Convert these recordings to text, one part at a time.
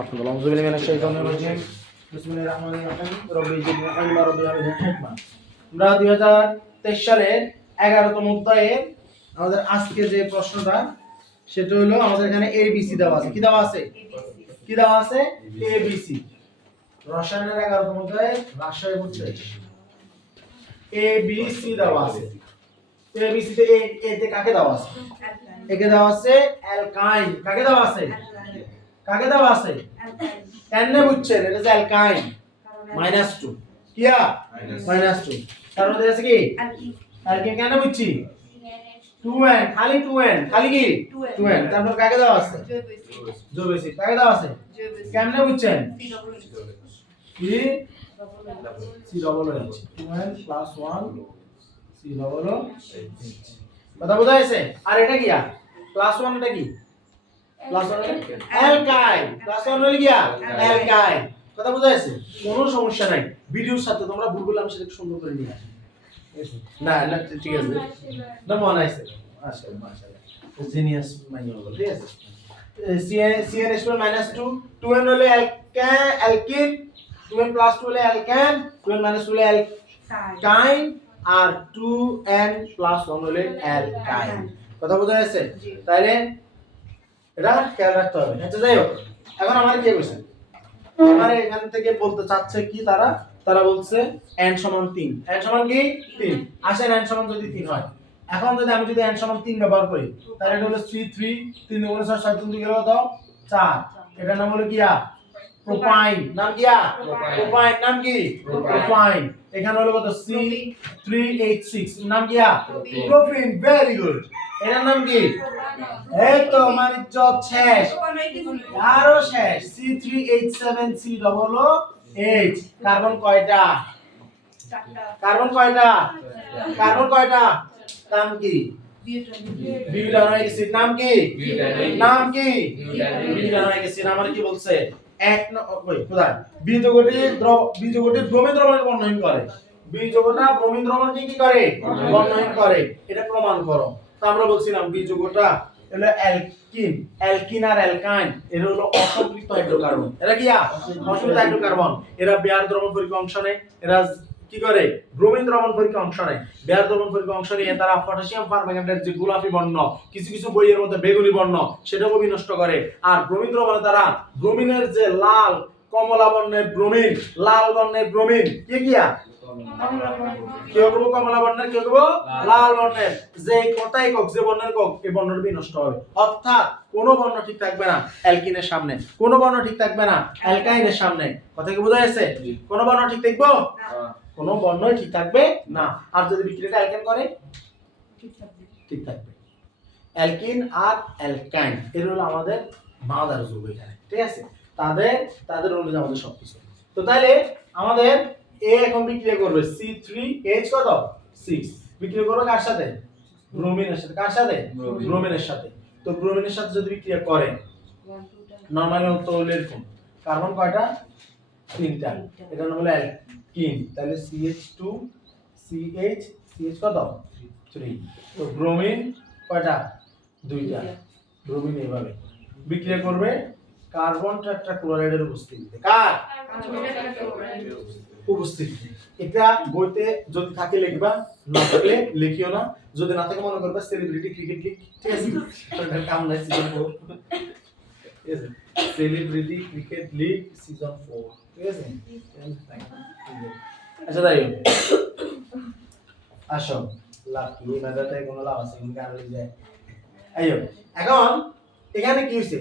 আমরা 2023 সালের 11তম অধ্যায়ে আমাদের আজকে যে প্রশ্নটা সেটা হলো আমাদের এখানে ABC দেওয়া আছে। কি দেওয়া আছে? কি দেওয়া আছে? ABC। রসায়নের 11তম অধ্যায়ে রাসায়নিক বলতে ABC দেওয়া আছে। ABC তে এ তে কাকে দেওয়া আছে? একে দেওয়া আছে অ্যালকাইন। কাকে দেওয়া আছে? কাকে দেওয়া আছে? কেন বুঝছেন? এটা হচ্ছে অ্যালকাইন -2 কিয়া -2 তার মধ্যে আছে কি অ্যালকিন। কেন বুঝছি? 2n খালি 2n খালি কি 2n। তারপর কাকে দেওয়া আছে? জৈব অ্যাসিড। কাকে দেওয়া আছে? কেমনে বুঝছেন? কি COOH 2n + 1 COOH। কথা বোঝা গেছে? আর এটা কি +1 এটা কি +1 অ্যালকাইল। +1 হলো কি অ্যালকাইল। কথা বোঝা গেছে? কোনো সমস্যা নাই। ভিডিওর সাথে তোমরা ভুল করলে আমি সেটা সুন্দর করে নিয়ে আসি। না না ঠিক আছে না মনে আছে মাশাআল্লাহ জিনিয়াস মাইনে হলো। ঠিক আছে CnH2 -2 2n হলো অ্যালকিন 2n + 2 হলো অ্যালকেন 2n - 2 হলো অ্যালকাইন আর 2n + 1 হলো অ্যালকাইন। কথা বোঝা গেছে? তাহলে এটা খেয়াল রাখতে হবে। আচ্ছা যাই হোক, এখন আমার কি কোশ্চেন? আমার এখান থেকে বলতে চাচ্ছে কি তারা বলছে n = 3। n সমান কি 3। আসেন n সমান যদি 3 হয়, এখন যদি আমি n সমান 3 ব্যবহার করি তাহলে এটা হলো C3 3 × 6 7 × 2 গেল কত 4। এটার নাম হলো কি প্রোপাইন। নাম কি প্রোপাইন। নাম কি প্রোপাইন। এখানে হলো কত C3H6 নাম কি প্রোপিন। Very good. এটার নাম কি? এই তো মানে জব শেষ আরো শেষ। C3H7COOH। কার্বন কয়টা? কার্বন কয়টা? কার্বন কয়টা? নাম কি? Butanoic acid. নাম কি? নাম কি? Butanoic acid. আমার কি বলছে? এক কই কোথায়? বীজগঠিত ব্রোমিন দ্রবণকে বর্ণহীন করে। বীজগটা ব্রোমিন দ্রবণকে কি করে? বর্ণহীন করে। এটা প্রমাণ করো। তো আমরা বলছিলাম বীজগটা হলো অ্যালকিন। অ্যালকিন আর অ্যালকাইন এরা হলো অসম্পৃক্ত হাইড্রোকার্বন। এরা কি অসম্পৃক্ত হাইড্রোকার্বন। এরা বিয়ার দ্রবণ পরীক্ষায় অংশ নেয়। এরা কি করে? ব্রোমিন দ্রবণ পরীক্ষায় অংশ নেয়। বিয়ার দ্রবণ পরীক্ষায় অংশ নিয়ে তারা পটাশিয়াম পারম্যাঙ্গানেটের যে গোলাপি বর্ণ, কিছু কিছু বইয়ের মধ্যে বেগুনি বর্ণ, সেটাও বিনষ্ট করে। আর ব্রোমিন দ্রবণে তারা ব্রোমিনের যে লাল কমলা বর্ণের ব্রোমিন, লাল বর্ণের ব্রোমিন কি কেউ করবো কমলা বর্ণের, কেউ করবো লাল বর্ণের। যে কত একক যে বর্ণের একক এই বর্ণটি বিনষ্ট হবে। অর্থাৎ কোনো বর্ণ ঠিক থাকবে না অ্যালকিনের সামনে, কোনো বর্ণ ঠিক থাকবে না অ্যালকাইনের সামনে। কথা কি বোঝা যাচ্ছে? কোনো বর্ণ ঠিক থাকবে না, কোনো বর্ণই ঠিক থাকবে না। আর যদি বিক্রিয়াটা অ্যালকেন করে ঠিক থাকবে। অ্যালকিন আর অ্যালকাইন এর হলো আমাদের মাদার যৌগ এখানে। ঠিক আছে? তাদের অনুযায়ী আমাদের সবকিছু। তো তাহলে আমাদের এ এখন বিক্রিয়া করবে C3H কত 6 বিক্রিয়া করবে কার সাথে? ব্রোমিনের সাথে। কার সাথে? ব্রোমিনের সাথে। তো ব্রোমিনের সাথে যদি বিক্রিয়া করে নরমালি তো হলো এরকম কার্বন কয়টা? 3টা। এটা নাম হলো অ্যালকিন। তাহলে CH2 CH কত 3। তো ব্রোমিন কয়টা? 2টা। ব্রোমিন এইভাবে বিক্রিয়া করবে কার্বন টেট্রাক্লোরাইডের উপস্থিতিতে। কার উপস্থিতিতে? এটা বইতে যদি থাকে লিখবা, না থাকলে লিখিও না। যদি না থাকে মনে করবা সেলিব্রিটি ক্রিকেট লিগ। ঠিক আছে? এটা কাম নাই সিজন 4। ঠিক আছে? Celebrity cricket league season 4। ঠিক আছে? আচ্ছা তাই আসো লাভ কি মেধাতে কোনো লাভ আছে কিন্তু কারণ যায়। আইও এখন এখানে কি হইছে?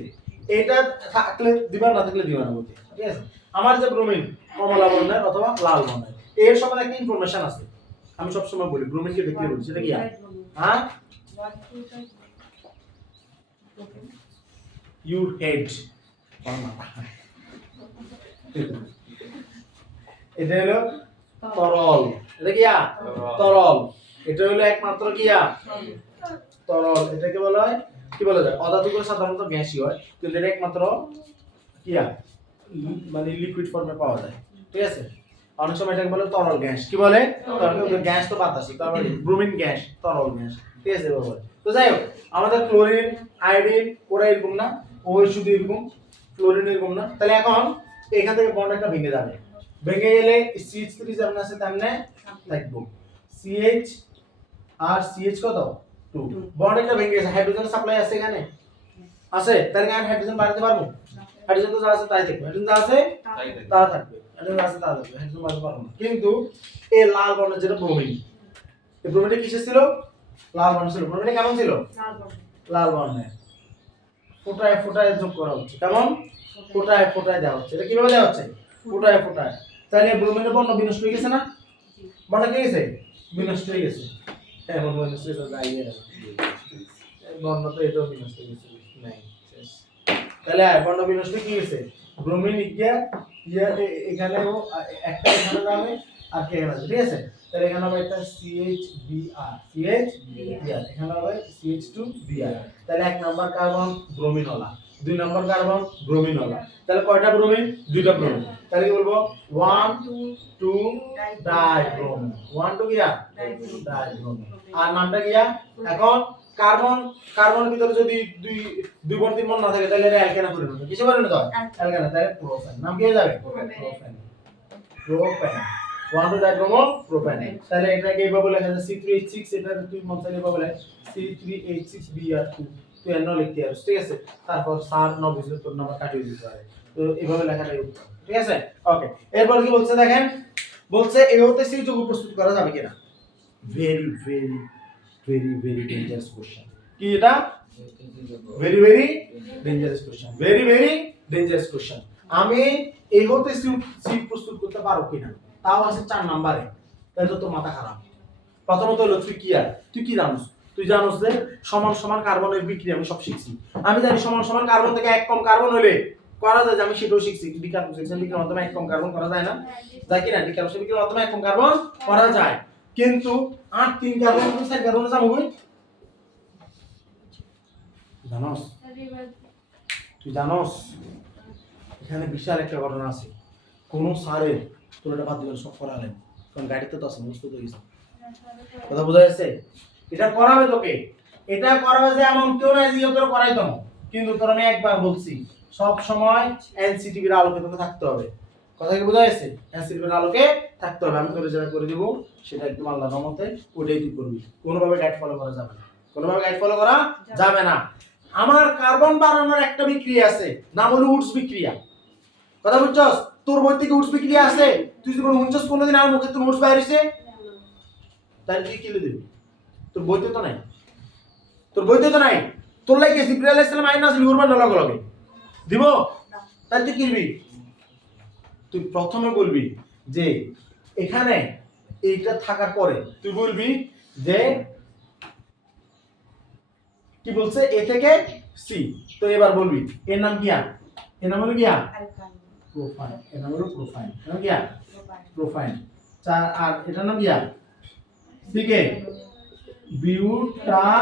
এটা থাকলে দিবা, না থাকলে দিবা না বলতে। ঠিক আছে? আমার যে ব্রোমিন কমলা বর্ণের অথবা লাল বর্ণের এর সম্বন্ধে একটা ইনফরমেশন আছে। আমি সব সময় বলি ব্রোমিনকে দেখলে বলি সেটা কি হ্যাঁ ইউর হেড। এটা হলো তরল। এটা কি তরল। এটা হলো একমাত্র কি তরল। এটাকে বলা হয় কি বলা যায়? অধাতুগুলো সাধারণত গ্যাসই হয়, কিন্তু এটা একমাত্র কি মানে লিকুইড ফর্মে পাওয়া যায়। ঠিক আছে? অনেক সময় এটাকে বলে তরল গ্যাস। কি বলে? তরল গ্যাস তো বাতাসি, তারপরে ব্রোমিন গ্যাস, তরল গ্যাস। ঠিক আছে বাবা? তো যাই হোক, আমাদের ক্লোরিন আয়োডিন ওরা এরকম না, ও শুধু এরকম ক্লোরিন এরকম না, তাহলে এখন এখান থেকে বন্ড একটা ভেঙে যাবে, ভেঙে গেলে CH3 যেমন আছে তেমনে থাকবো, CH আর CH কত 2, বন্ড একটা ভেঙে গেছে, হাইড্রোজেন সাপ্লাই আছে এখানে আছে, তাহলে আমি হাইড্রোজেন বাড়াতে পারবো? হাইড্রোজেন তো যা আছে তাই থাকবে, হাইড্রোজেন যা আছে তা থাকবে, হাইড্রোজেন আছে তা থাকবে, হাইড্রোজেন বাড়াতে পারবো না। কিন্তু এই লাল বর্ণের যেটা ব্রোমিন, এই ব্রোমিনটা কিসের ছিল? লাল বর্ণ ছিল। ব্রোমিনটা কেমন ছিল? লাল বর্ণের। ফোটায় ফোটায় যোগ করা হচ্ছে, কেমন? ফোটায় ফোটায় দেওয়া হচ্ছে। এটা কিভাবে দেওয়া হচ্ছে? ফোটায় ফোটায়। তাহলে ব্রোমিনের বর্ণ বিনষ্ট হয়ে গেছে না? বর্ণটা কি গেছে? বিনষ্ট হয়ে গেছে। হ্যাঁ, বর্ণ বিনষ্ট হয়ে গেছে, যাই বর্ণ তো এটাও বিনষ্ট হয়ে গেছে, নাই শেষ। তাহলে বর্ণ বিনষ্ট কি গেছে? ব্রোমিন গিয়া এখানেও একটা এখানে যাবে আর কে এখানে, ঠিক আছে? তাহলে এখানে হবে একটা CHBr, এখানে হবে CH2Br। তাহলে এক নাম্বার কার্বন ব্রোমিন হলা, দুই নাম্বার কার্বন ব্রোমিন হলা। তাহলে কয়টা ব্রোমিন? দুইটা ব্রোমিন। তাহলে কি বলবো? 1 2 ডাইব্রোমিন, 1 2 গিয়া ডাইব্রোমিন। আর নামটা গিয়া এখন কার্বনের ভিতরে যদি দুই বন্ড তিন বন্ড না থাকে তাহলে এটা অ্যালকেন করে নেবে, কিসে করে নেবে? অ্যালকেন। তাহলে প্রোপেন, নাম কি হয়ে যাবে? প্রোপেন। 1 2 dibromo propane. তাহলে এটাকে এইভাবে লেখা যায় C3H6, এটা তুই মন চাইলে এইভাবে লেখ C3H6Br2, তুই এন্ন লিখতে পারিস, ঠিক আছে? তারপর স্যার ন বুঝলে তোর নাম্বার কাটিয়ে দিতে পারে, তো এইভাবে লেখাটাই উত্তর, ঠিক আছে? ওকে, এরপর কি বলছে দেখেন, বলছে এই হতে সি যৌগ প্রস্তুত করা যাবে কিনা। Very very very very dangerous question. কি এটা? Very very dangerous question, very very dangerous question. আমি এই হতে সি প্রস্তুত করতে পারো কিনা, তাও আছে 4 নম্বরে, তাহলে তো মাথা খারাপ। প্রথমত হলো তুই কি জানোস? তুই জানোস যে সমান সমান কার্বনের বিক্রিয়া আমি সব শিখছি। আমি জানি সমান সমান কার্বন থেকে এক কম কার্বন হলে করা যায়, আমি সেটাও শিখছি। ডিকার্বক্সিলেশন বিক্রিয়ার মাধ্যমে এক কম কার্বন করা যায় না? যায় কি না? ডিকার্বক্সিলেশন বিক্রিয়ার মাধ্যমে এক কম কার্বন করা যায়, কিন্তু 8 3 কার্বন 4 কার্বনে যাবো কই? জানোস? তুই জানোস এখানে বিশাল একটা ঘটনা আছে। কোন স্যারের তোর এটা বাদ দিবেন, সব করালেন, কারণ গাড়িতে তো আছে, বুঝতে তো গেছে, কথা বোঝা যাচ্ছে? এটা করাবে তোকে, এটা করাবে যে এমন কেউ নাই যে তোর করাইতো না, কিন্তু তোর আমি একবার বলছি সব সময় এনসিটিভির আলোকে তোকে থাকতে হবে, কথা কি বোঝা যাচ্ছে? এনসিটিভির আলোকে থাকতে হবে। আমি তোরে যেটা করে দিব সেটা একদম আল্লাহর রহমতে ওটাই তুই করবি, কোনোভাবে গাইড ফলো করা যাবে না, কোনোভাবে গাইড ফলো করা যাবে না। আমার কার্বন বাড়ানোর একটা বিক্রিয়া আছে, নাম হলো উডস বিক্রিয়া, কথা বুঝছস? তোর বই থেকে উডস বিক্রিয়া আছে, তুই যখন হুঁচস কোনদিন আমার মুখে তোর উডস বাইরেছে, তাহলে তুই কি লিখবি? তোর বইতে তো নাই, তোর বইতে তো নাই। তোর লাগে জিবরাইল আলাইহিস সালাম আইন নাযিল করবেন না লগে দিব, তাহলে তুই কি লিখবি? তুই প্রথমে বলবি যে এখানে এইটা থাকার পরে তুই বলবি যে কি বলছে এ থেকে সি, তো এবার বলবি এর নাম কি? এর নাম হলো কি? প্রোফাইল। এর নাম হলো প্রোফাইল, নাম কি? প্রোফাইল। আর এটার নাম কি? সিকে বিউটানোইক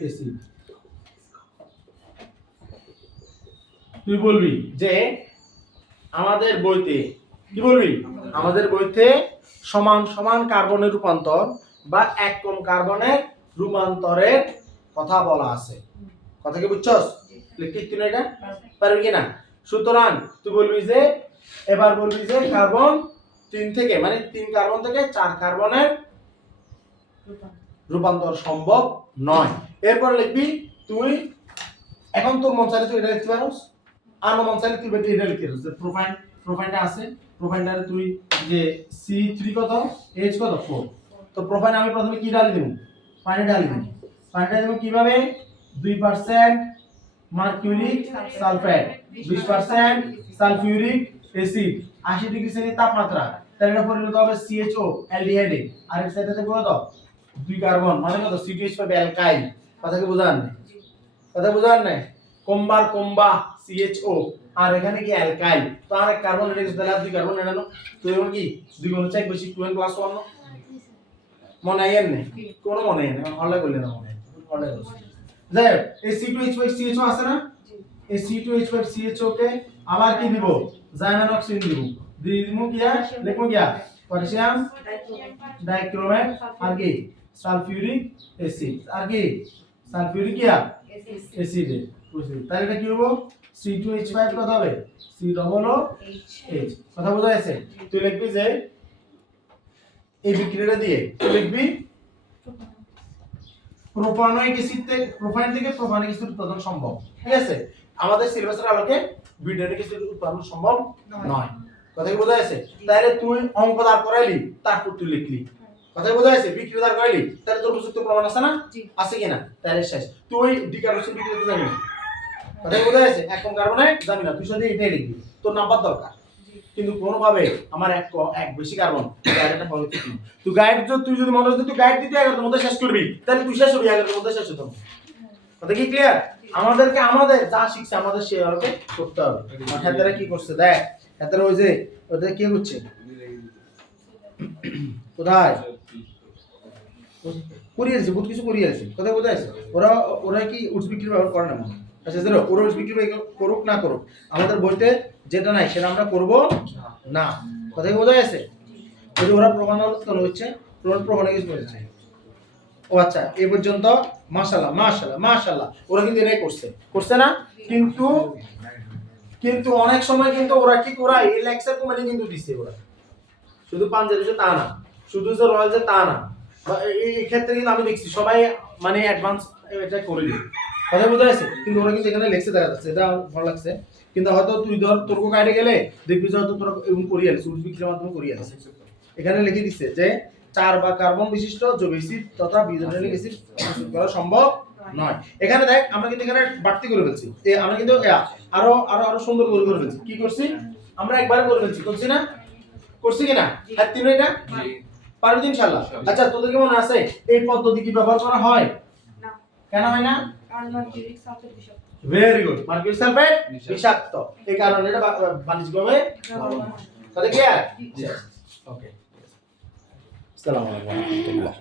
অ্যাসিড। তুই বলবি যে আমাদের বইতে, কি বলবি? আমাদের বইতে সমান সমান কার্বনের রূপান্তর বা এক কম কার্বনের রূপান্তরের কথা বলা আছে, কথা কি বুঝছস? লিখতে তুই এটা পারবি কিনা? সুতরাং তুই বলবি যে এবার বলবি যে কার্বন 3 থেকে, মানে 3 কার্বন থেকে 4 কার্বনের রূপান্তর সম্ভব নয়। এরপর লিখবি তুই, এখন তোর মন চাইলে তুই এটা লিখতে পারোস, আর মন চাইলে তুই এটা লিখতে পারোস যে প্রোফাইলটা আছে, প্রোফাইলটারে তুই যে C3 কত, H কত 4, তো প্রোফাইল আমি প্রথমে কি ঢালি দেব? পানি ঢালি দেব। পানিটা দেব কিভাবে? 2% mercuric sulphate, 20% sulphuric acid, 80 degree centigrade তাপমাত্রা, তাহলে এটা পরিণত হবে CHO অ্যালডিহাইডে, আর এর সাথে দেব কত? 2 কার্বন, মানে কত? C2H5 অ্যালকাইল, কথা কি বুঝান না? কথা বুঝান না? কম্বা CHO, আর এখানে কি অ্যালকাইল, তো আর এক কার্বন রেখেছে, তাহলে আর 2 কার্বন এনানো, তো এখন কি 2 গুণ 4 বেশি 2n + 1 মনে আইয়েন না, কোনো মনে আইয়েন না, হল্লা করলে না মনে হল্লা করছে। যাই এই C2H5 CHO আছে না, এই C2H5 CHO কে আবার কি দিব? জাইমান অক্সিজেন দিব, দিমু কিয়া লিখমু কিয়া পটাশিয়াম ডাইক্রোমেট, আর কি সালফিউরিক অ্যাসিড, আর কি সালফিউরিক কিয়া অ্যাসিড, তাহলে এটা কি হবে? C2H5 কত হবে COOH কথা বোঝা যাচ্ছে তুই লিখবি যে এই বিক্রিয়াটা দিয়ে তুই লিখবি প্রোপানয়িক অ্যাসিড থেকে প্রোপানিক অ্যাসিড উৎপাদন সম্ভব ঠিক আছে আমাদের সিলেবাসের আলোকে বিউটানিক অ্যাসিড উৎপাদন সম্ভব নয় কথা কি বোঝা যাচ্ছে তাহলে তুই অঙ্ক দাঁড় করাইলি তারপর তুই লিখলি কথা বোঝা যাচ্ছে বিক্রিয়া দাঁড় করাইলি তাহলে তোর উপযুক্ত প্রমাণ আছে না আছে কিনা তাহলে শেষ তুই ডিকার্বক্সিল বিক্রিয়াতে যাবি না কথা বোঝা যাচ্ছে এক কম কার্বনে যাবি না তুই শুধু এটাই লিখবি তোর নাম্বার দরকার কিন্তু কোনোভাবে আমার এক বেশি কার্বন গাইডটা ফলো করবি তুই তুই যদি মনে হচ্ছে তুই গাইড দিতে 11 এর মধ্যে শেষ করবি তাহলে তুই শেষ হবি 11 এর মধ্যে শেষ হতো কথা কি ক্লিয়ার আমাদের যা শিখছে আমাদের সেই আলোকে করতে হবে হাতেরা কি করছে দেখ হাতেরা ওই যে ওদের কি হচ্ছে কোথায় করিয়েছে বহুত কিছু করিয়েছে কথা বোঝা যাচ্ছে ওরা কি উৎস বিক্রি ব্যবহার করে না আচ্ছা স্যার ওরা উৎস বিক্রি করুক না করুক আমাদের বইতে যেটা নাই সেটা আমরা করব না কথা কি বোঝা যাচ্ছে যদি ওরা প্রমাণ কেন হচ্ছে প্রমাণে কিছু বলেছে ও আচ্ছা এই পর্যন্ত মাশাআল্লাহ ওরা কিন্তু এটাই করছে না কিন্তু অনেক সময় কিন্তু ওরা কি করায় এই লেকচার কমেডি কিন্তু দিছে ওরা শুধু পাঞ্জাবি যে তা না শুধু যে রয়্যাল যে তা না এই ক্ষেত্রে কিন্তু আমি দেখছি সবাই মানে অ্যাডভান্স এটা করে দিই কথা বোঝা যাচ্ছে কিন্তু ওরা কিন্তু এখানে লেখছে দেখা যাচ্ছে এটা ভালো লাগছে কিন্তু হয়তো তুই ধর তোর গাইডে গেলে দেখবি যে হয়তো তোরা এরকম করিয়ে আনিস উৎস বিক্রির মাধ্যমে করিয়ে আনিস এখানে লিখে দিচ্ছে যে 4 বা কার্বন বিশিষ্ট জৈব অ্যাসিড তথা বিউটানিক অ্যাসিড প্রস্তুত করা সম্ভব নয় এখানে দেখ আমরা কিন্তু এখানে বাড়তি করে ফেলছি আমরা কিন্তু আরো সুন্দর করে ফেলছি কি করছি আমরা একবার করে ফেলছি করছি না করছি কিনা হ্যাঁ তুমি এটা পারবি ইনশাআল্লাহ আচ্ছা তোদের কি মনে আছে এই পদ্ধতি কি ব্যবহার করা হয় না কেন হয় না কারণ মার্কিউরিক সালফেট বিষাক্ত ভেরি গুড মার্কিউরিক সালফেট বিষাক্ত এই কারণে এটা বাণিজ্যিকভাবে তাহলে ক্লিয়ার ওকে আসসালামু আলাইকুম ওয়া রাহমাতুল্লাহ